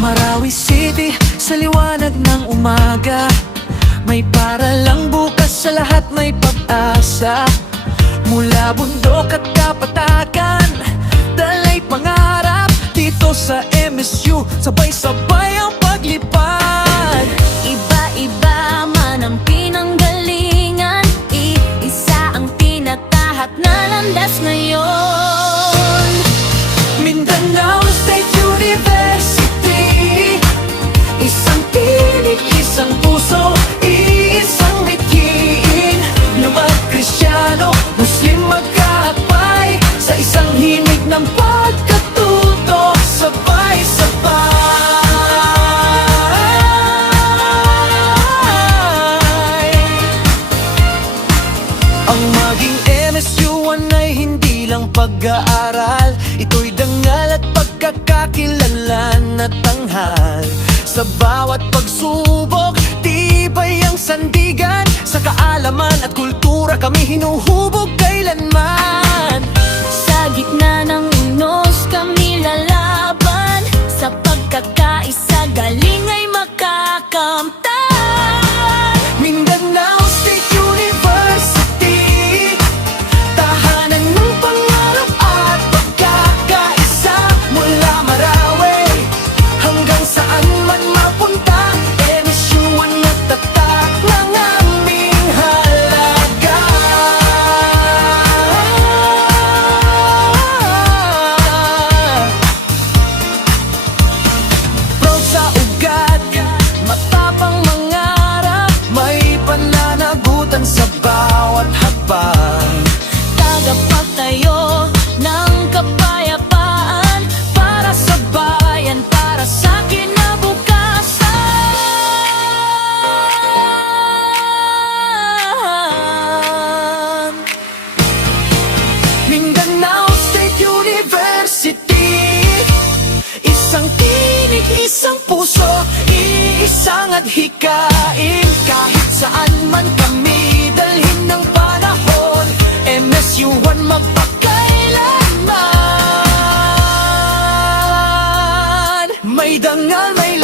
Marawi City, sa liwanag ng umaga, may paralang bukas, sa lahat may pag-asa. Mula bundok at kapatakan, dalay pangarap. Dito sa MSU, sabay-sabay ang paglipad. Iba-iba man ang pinanggalingan, iisa ang tinatahak na landas ngayon. Mindanao State University, isang tinig, isang puso, isang mithiin. Lumad Kristiyano, Muslim magkakapay, sa isang himig ng pagkatuto, sabay-sabay. Ang maging MSU1 ay hindi lang pag-aaral, ito'y dangal at pagkakakilanlan at tanghal. Sa bawat pagsubok, tibay ang sandigan, sa kaalaman at kultura kami hinuhubog kailanman. Sa gitna ng unos kami lalaban, sa pagkakaisa galing ay makakamtan. Mindanao State University, tahanan ng pangarap at pagkakaisa. Mula Marawi hanggang saan man mapunta, MSU1 na tatak ng aming halaga. Proud sa ugat, matapang mangarap, may pananagutan sa bawat hakbang. Tagapagtayo ng kapayapaan, para sa bayan, para sa kinabukasan. Mindanao State University, isang tinig, isang puso, iisang adhikain. Kahit saan man kami dalhin ng panahon, MSU1 magpakailanman. May dangal, may